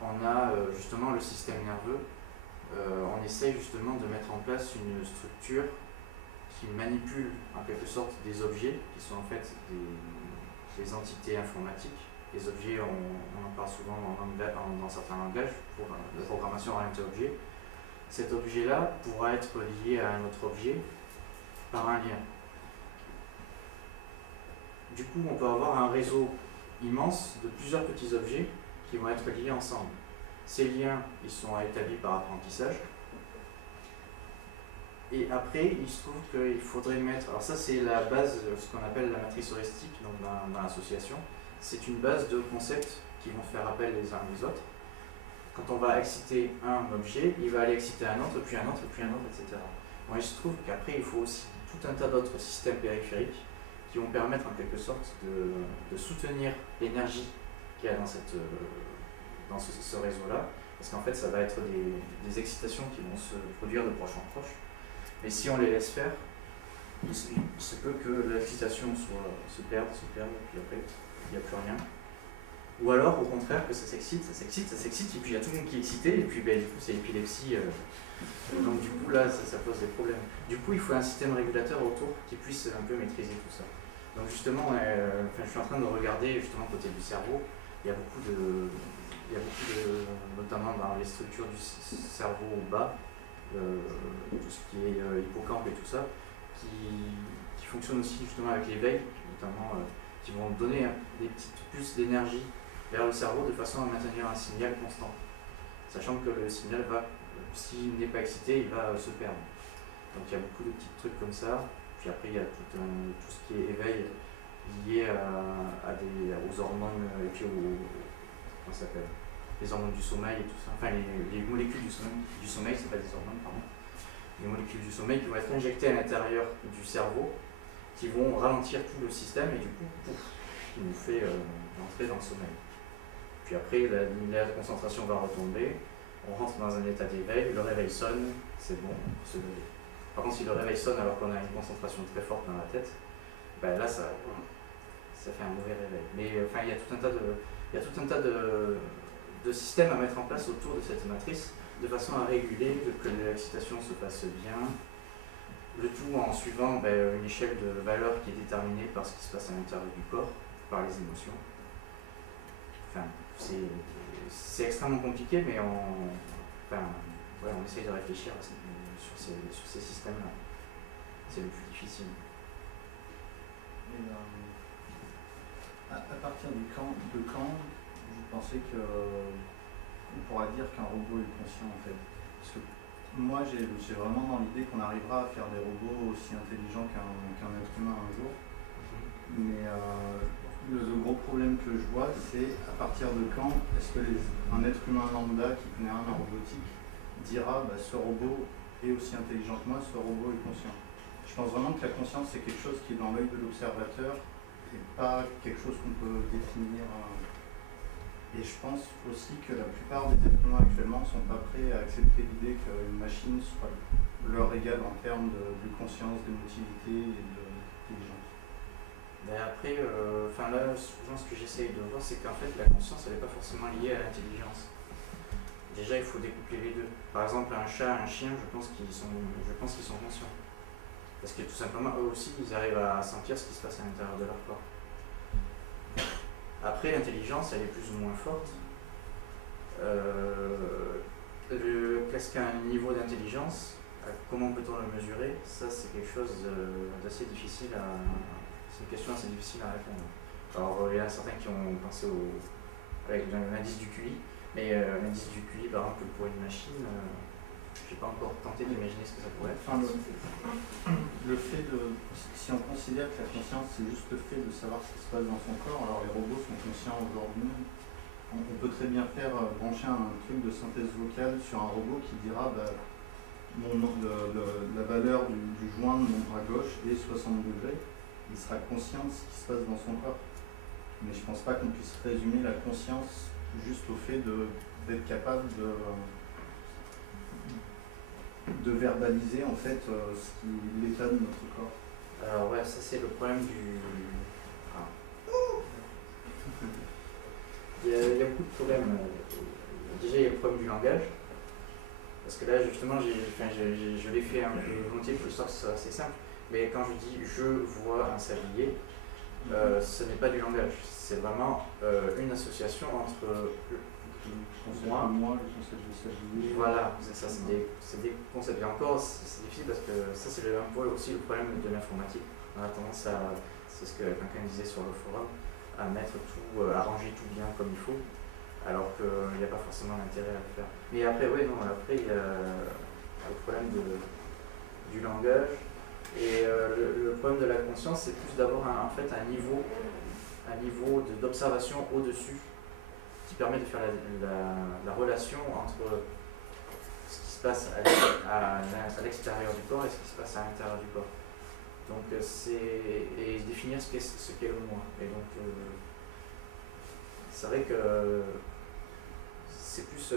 on a justement le système nerveux. On essaye justement de mettre en place une structure qui manipule en quelque sorte des objets qui sont en fait des entités informatiques. Les objets, on en parle souvent dans certains langages pour la programmation orientée objet. Cet objet-là pourra être lié à un autre objet par un lien. Du coup, on peut avoir un réseau immense de plusieurs petits objets qui vont être liés ensemble. Ces liens, ils sont établis par apprentissage. Et après, il se trouve qu'il faudrait mettre... Alors ça, c'est la base, ce qu'on appelle la matrice heuristique donc dans l'association. C'est une base de concepts qui vont faire appel les uns les autres. Quand on va exciter un objet, il va aller exciter un autre, puis un autre, puis un autre, etc. Bon, il se trouve qu'après, il faut aussi tout un tas d'autres systèmes périphériques qui vont permettre en quelque sorte de soutenir l'énergie qu'il y a dans ce réseau-là, parce qu'en fait ça va être des excitations qui vont se produire de proche en proche, mais si on les laisse faire, il se peut que l'excitation se perde, puis après il n'y a plus rien. Ou alors, au contraire, que ça s'excite, et puis il y a tout le monde qui est excité, et puis du coup c'est épilepsie. Donc du coup là, ça pose des problèmes. Du coup, il faut un système régulateur autour qui puisse un peu maîtriser tout ça. Donc justement, je suis en train de regarder justement côté du cerveau. Il y a beaucoup de, notamment dans les structures du cerveau bas, tout ce qui est hippocampe et tout ça, qui fonctionne aussi justement avec l'éveil, notamment qui vont donner des petites puces d'énergie vers le cerveau de façon à maintenir un signal constant, sachant que le signal va, s'il n'est pas excité, il va se perdre. Donc il y a beaucoup de petits trucs comme ça. Puis après il y a tout ce qui est éveil lié aux hormones et puis comment ça s'appelle, les hormones du sommeil et tout ça. Enfin les molécules du sommeil, c'est pas des hormones, pardon. Les molécules du sommeil qui vont être injectées à l'intérieur du cerveau, qui vont ralentir tout le système et du coup, pouf, qui nous fait entrer dans le sommeil. Puis après, la concentration va retomber, on rentre dans un état d'éveil, le réveil sonne, c'est bon, on peut se lever. Par contre, si le réveil sonne alors qu'on a une concentration très forte dans la tête, ben là, ça fait un mauvais réveil. Mais enfin, il y a tout un tas de systèmes à mettre en place autour de cette matrice, de façon à réguler que l'excitation se passe bien, le tout en suivant une échelle de valeur qui est déterminée par ce qui se passe à l'intérieur du corps, par les émotions. Enfin, c'est extrêmement compliqué, mais on essaye de réfléchir sur ces systèmes-là. C'est le plus difficile. Et, à partir de quand vous pensez qu'on pourra dire qu'un robot est conscient en fait? Parce que moi j'ai vraiment dans l'idée qu'on arrivera à faire des robots aussi intelligents qu'un être humain un jour. Mais le gros problème que je vois, c'est à partir de quand est-ce que un être humain lambda qui connaît rien en robotique dira ce robot est aussi intelligent que moi, ce robot est conscient. Je pense vraiment que la conscience c'est quelque chose qui est dans l'œil de l'observateur et pas quelque chose qu'on peut définir. Et je pense aussi que la plupart des êtres humains actuellement ne sont pas prêts à accepter l'idée qu'une machine soit leur égale en termes de conscience, d'émotivité et d'intelligence. Après, là, souvent ce que j'essaye de voir, c'est qu'en fait la conscience elle n'est pas forcément liée à l'intelligence. Déjà, il faut découpler les deux. Par exemple, un chat, un chien, je pense qu'ils sont conscients. Parce que tout simplement, eux aussi, ils arrivent à sentir ce qui se passe à l'intérieur de leur corps. Après, l'intelligence, elle est plus ou moins forte. Qu'est-ce qu'un niveau d'intelligence? Comment peut-on le mesurer? Ça, c'est quelque chose d'assez difficile c'est une question assez difficile à répondre. Alors, il y en a certains qui ont pensé avec l'indice du QI, mais l'indice du QI, par exemple, pour une machine, je n'ai pas encore tenté d'imaginer ce que ça pourrait être. Le fait si on considère que la conscience c'est juste le fait de savoir ce qui se passe dans son corps, alors les robots sont conscients aujourd'hui. On peut très bien faire brancher un truc de synthèse vocale sur un robot qui dira la valeur du joint de mon bras gauche est 60 degrés. Il sera conscient de ce qui se passe dans son corps. Mais je ne pense pas qu'on puisse résumer la conscience juste au fait d'être capable de verbaliser en fait l'état de notre corps. Alors ouais, ça c'est le problème du... Il y a beaucoup de problèmes. Déjà il y a le problème du langage. Parce que là justement, je l'ai fait un peu volontiers pour l'histoire que ce soit assez simple. Mais quand je dis je vois un sablier, ce n'est pas du langage. C'est vraiment une association entre moi, le concept de sablier. Voilà, c'est ça, c'est des concepts. Et encore, c'est difficile parce que ça, c'est un peu aussi le problème de l'informatique. On a tendance à, c'est ce que quelqu'un disait sur le forum, à mettre tout, à ranger tout bien comme il faut, alors qu'il n'y a pas forcément l'intérêt à le faire. Mais après, après, il y a le problème du langage. Et le problème de la conscience, c'est plus d'avoir un niveau d'observation au-dessus, qui permet de faire la relation entre ce qui se passe à l'extérieur du corps et ce qui se passe à l'intérieur du corps. Donc et définir ce qu'est le moi. Et donc c'est vrai que c'est plus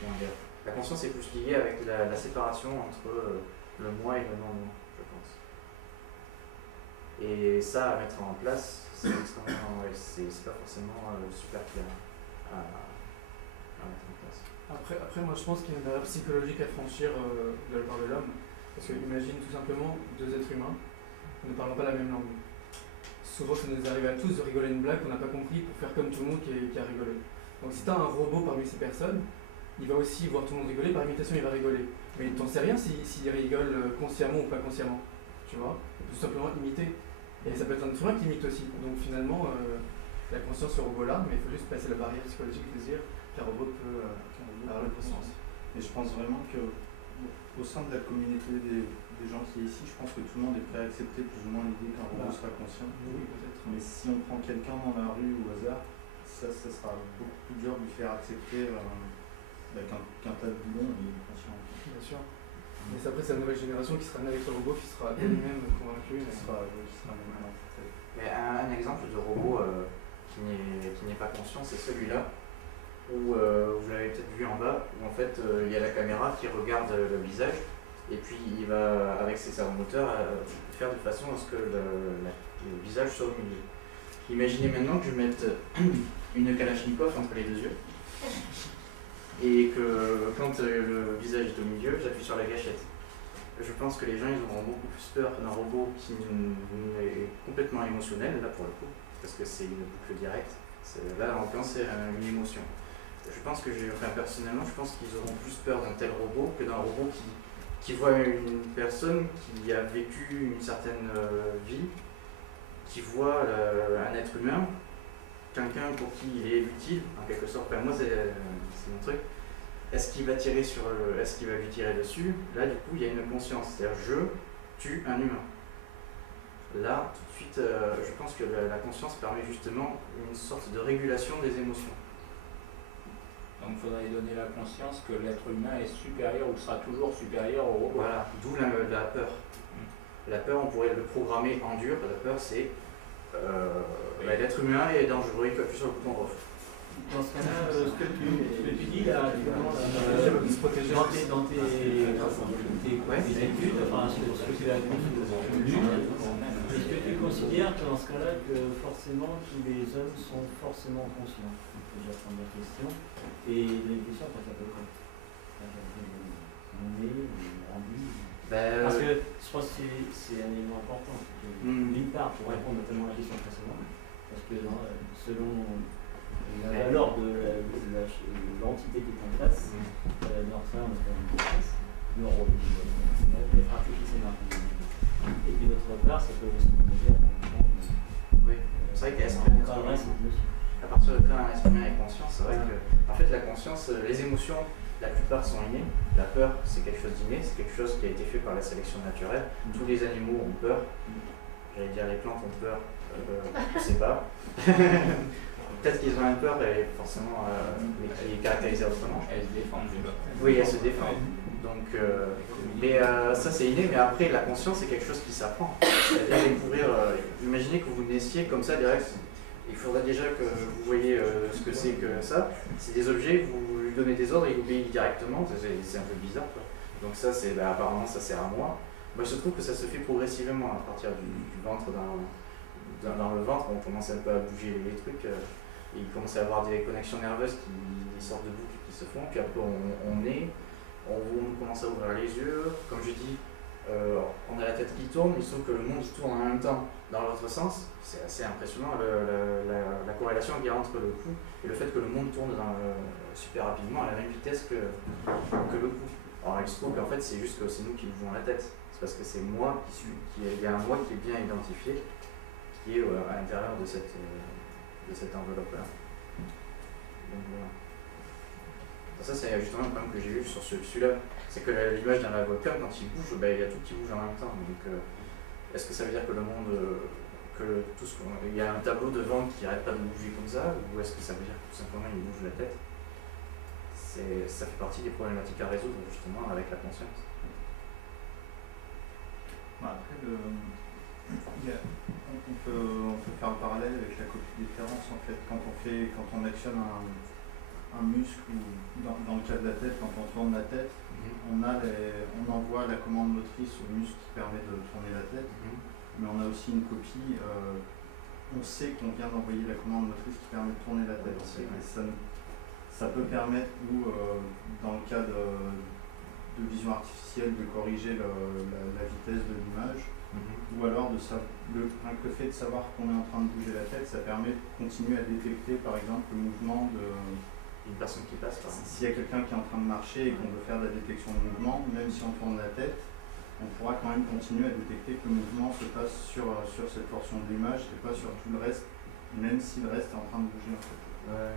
comment dire, la conscience est plus liée avec la séparation entre le moi et le non-moi, je pense. Et ça, à mettre en place, c'est pas forcément super clair à mettre en place. Après, moi je pense qu'il y a une barrière psychologique à franchir de la part de l'homme. Parce que imagine tout simplement deux êtres humains ne parlant pas la même langue. Souvent ça nous arrive à tous de rigoler une blague qu'on n'a pas compris pour faire comme tout le monde qui a rigolé. Donc si tu as un robot parmi ces personnes, il va aussi voir tout le monde rigoler, par imitation il va rigoler. Mais t'en sais rien s'il rigole consciemment ou pas consciemment. Tu vois, il peut tout simplement imiter. Et ça peut être un être humain qui imite aussi. Donc finalement, la conscience ce robot là, mais il faut juste passer la barrière psychologique de dire qu'un robot peut avoir la conscience. Et je pense vraiment que au sein de la communauté des gens qui est ici, je pense que tout le monde est prêt à accepter plus ou moins l'idée qu'un robot sera conscient. Oui, peut-être. Mais si on prend quelqu'un dans la rue au hasard, ça sera beaucoup plus dur de lui faire accepter qu'un tas de boulons est conscient. Bien sûr. Mais après, c'est la nouvelle génération qui sera née avec le robot, qui sera elle-même convaincue. Mais un exemple de robot qui n'est pas conscient, c'est celui-là, où vous l'avez peut-être vu en bas, où en fait il y a la caméra qui regarde le visage, et puis il va, avec ses servomoteurs, faire de façon à ce que le visage soit au milieu. Imaginez maintenant que je mette une Kalachnikov entre les deux yeux, et que quand le visage est au milieu, j'appuie sur la gâchette. Je pense que les gens ils auront beaucoup plus peur d'un robot qui est complètement émotionnel, là pour le coup, parce que c'est une boucle directe. Là en l'occurrence c'est une émotion. Je pense que personnellement, je pense qu'ils auront plus peur d'un tel robot que d'un robot qui voit une personne qui a vécu une certaine vie, qui voit un être humain, quelqu'un pour qui il est utile, en quelque sorte. Enfin, moi, c'est mon truc. Est-ce qu'il va est-ce qu'il va lui tirer dessus? Là, du coup, il y a une conscience. C'est-à-dire, je tue un humain. Là, tout de suite, je pense que la conscience permet justement une sorte de régulation des émotions. Donc il faudrait donner la conscience que l'être humain est supérieur ou sera toujours supérieur au robot. Voilà, d'où la peur. La peur, on pourrait le programmer en dur. La peur, c'est l'être humain est dangereux, il peut appuyer sur le bouton off. Dans ce cas-là, ce que tu dis là, dans tes études, enfin ce que tu as lu, est-ce que tu considères que dans ce cas-là, que forcément tous les hommes sont forcément conscients? C'est déjà la première question. Et la question, après, ça peut quoi? On est rendu. Parce que je pense que c'est un élément important. D'une part, pour répondre notamment à la question précédente, parce que selon la loi de l'entité qui est en place, Northern, l'être artificiel intelligent. Et puis d'autre part, ça peut aussi nous aider à comprendre. Oui, c'est vrai qu'à partir de quand un esprit humain est conscient, c'est vrai que en fait la conscience, les émotions, la plupart sont innées. La peur, c'est quelque chose d'inné, c'est quelque chose qui a été fait par la sélection naturelle. Tous les animaux ont peur. J'allais dire les plantes ont peur, je ne sais pas. Peut-être qu'ils ont une peur, forcément, mais qui est caractérisée autrement. Elles se défendent, oui, elles se défendent. Donc, mais ça c'est inné, mais après la conscience c'est quelque chose qui s'apprend. C'est-à-dire découvrir, imaginez que vous naissiez comme ça direct. Il faudrait déjà que vous voyez ce que c'est que ça. C'est des objets, vous lui donnez des ordres et il obéit directement, c'est un peu bizarre quoi. Donc ça c'est apparemment ça sert à moi. Moi je trouve que ça se fait progressivement à partir du ventre dans le ventre, on commence un peu à bouger les trucs, et il commence à avoir des connexions nerveuses des sortes de boucles qui se font, puis après on commence à ouvrir les yeux, comme je dis, on a la tête qui tourne, il se trouve que le monde tourne en même temps dans l'autre sens. C'est assez impressionnant la corrélation qu'il y a entre le coup et le fait que le monde tourne super rapidement à la même vitesse que le coup. Alors il se trouve qu'en fait c'est juste que c'est nous qui bougeons la tête, c'est parce que c'est moi il y a un moi qui est bien identifié, qui est à l'intérieur de cette enveloppe-là. Donc voilà. Ça c'est justement un problème que j'ai eu sur celui-là, c'est que l'image d'un webcam quand il bouge, il y a tout qui bouge en même temps. Donc est-ce que ça veut dire que le monde, il y a un tableau devant qui n'arrête pas de bouger comme ça, ou est-ce que ça veut dire que tout simplement il bouge la tête? Ça fait partie des problématiques à résoudre justement avec la conscience. Après, on peut faire le parallèle avec la copie différence en fait. Quand on actionne un muscle ou dans le cas de la tête, quand on tourne la tête, on envoie la commande motrice au muscle qui permet de tourner la tête, mais on a a aussi une copie, on sait qu'on vient d'envoyer la commande motrice qui permet de tourner la tête. Ça peut permettre, ou dans le cas de vision artificielle, de corriger la vitesse de l'image, ou alors le fait de savoir qu'on est en train de bouger la tête, ça permet de continuer à détecter par exemple le mouvement Une personne qui passe par exemple. S'il y a quelqu'un qui est en train de marcher et qu'on veut faire de la détection de mouvement, même si on tourne la tête, on pourra quand même continuer à détecter que le mouvement se passe sur cette portion de l'image et pas sur tout le reste, même si le reste est en train de bouger en fait. Ouais.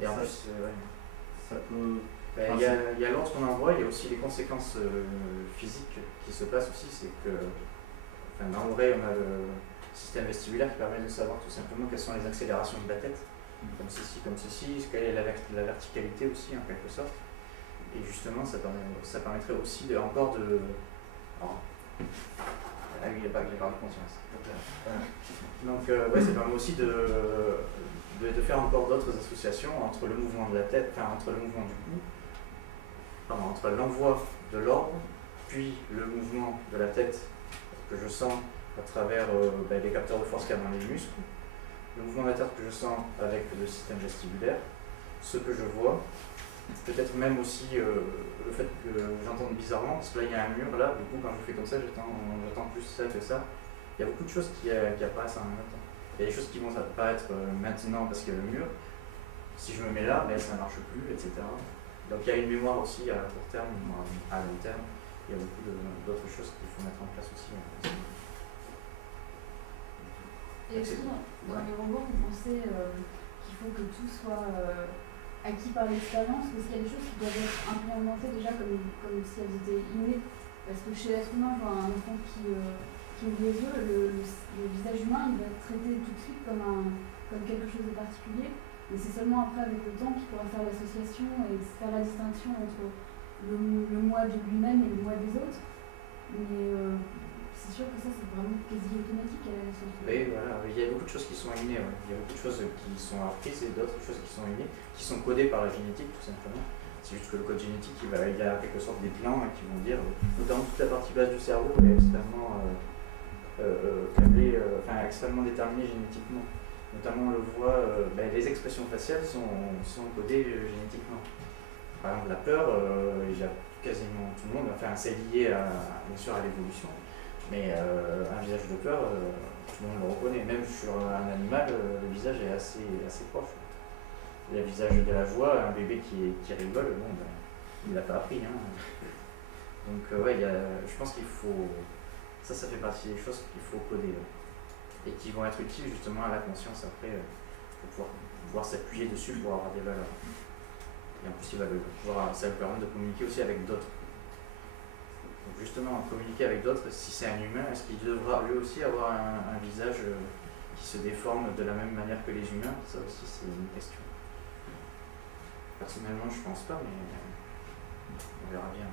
Et en plus, ça peut... Il y a lorsqu'on envoie, il y a aussi les conséquences physiques qui se passent aussi, c'est que dans l'oreille on a le système vestibulaire qui permet de savoir tout simplement quelles sont les accélérations de la tête, comme ceci, quelle est la verticalité aussi en quelque sorte. Et justement ça permettrait aussi encore de... il n'y a pas de conscience. Donc ça permet aussi de faire encore d'autres associations entre le mouvement de la tête, entre le mouvement du cou, entre l'envoi de l'ordre, puis le mouvement de la tête que je sens à travers les capteurs de force qu'il y a dans les muscles, le mouvement de la tête que je sens avec le système vestibulaire, ce que je vois, peut-être même aussi le fait que j'entende bizarrement, parce que là il y a un mur, là, du coup quand je fais comme ça, j'entends plus ça que ça. Il y a beaucoup de choses qui apparaissent en même temps. Il y a des choses qui vont apparaître maintenant parce qu'il y a le mur. Si je me mets là, ça ne marche plus, etc. Donc il y a une mémoire aussi à court terme, une mémoire à long terme. Il y a beaucoup d'autres choses qu'il faut mettre en place aussi. Et est-ce que dans les robots, vous pensez qu'il faut que tout soit acquis par l'expérience, parce qu'il y a des choses qui doivent être implémentées déjà comme si elles étaient innées? Parce que chez l'être humain, je vois un enfant qui ouvre les yeux, le visage humain, il va être traité tout de suite comme quelque chose de particulier. Mais c'est seulement après, avec le temps, qu'il pourra faire l'association et faire la distinction entre le moi de lui-même et le moi des autres. Mais c'est sûr que ça, c'est vraiment quasi automatique à la naissance. Oui, voilà. Il y a beaucoup de choses qui sont innées. Ouais. Il y a beaucoup de choses qui sont apprises et d'autres choses qui sont innées, qui sont codées par la génétique, tout simplement. C'est juste que le code génétique, il y a en quelque sorte des plans qui vont dire, notamment toute la partie basse du cerveau est extrêmement extrêmement déterminée génétiquement. Notamment, on le voit, les expressions faciales sont codées génétiquement. Par exemple, la peur, il y a quasiment tout le monde, c'est lié bien sûr à l'évolution, mais un visage de peur, tout le monde le reconnaît. Même sur un animal, le visage est assez proche. Le visage de la joie, un bébé qui rigole, il l'a pas appris. Hein. Donc je pense qu'il faut... Ça fait partie des choses qu'il faut coder. Et qui vont être utiles justement à la conscience après, pour pouvoir s'appuyer dessus pour avoir des valeurs. Et en plus, ça va permettre de communiquer aussi avec d'autres. Donc justement, communiquer avec d'autres, si c'est un humain, est-ce qu'il devra lui aussi avoir un visage qui se déforme de la même manière que les humains? Ça aussi, c'est une question. Personnellement, je pense pas, mais on verra bien.